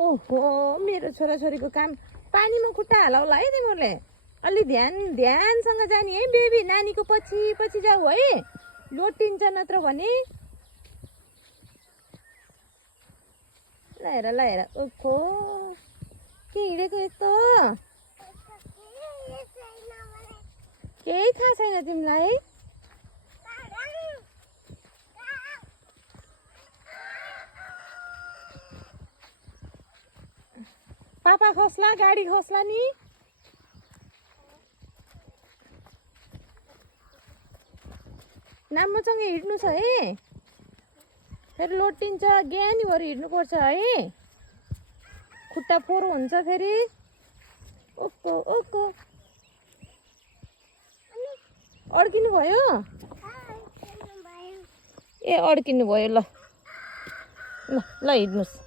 ओहो मेरो छोराछोरीको काम पानीमा खुट्टा हालाउला है तिमीहरूले अलि ध्यानसँग जाने है बेबी नानीको पछि पछि जाऊ है लोटिन्छ नत्र भने ल हेर ओहो के हिँडेको यस्तो केही थाहा छैन तिमीलाई पापा खस्ला गाडी खस्ला नि राम्रोसँग हिँड्नु छ है फेरि लोटिन्छ ज्ञानी भएर हिँड्नुपर्छ है खुट्टा फोहोर हुन्छ फेरि ओको ओको अड्किनु भयो ए अड्किनु भयो ल हिँड्नुहोस्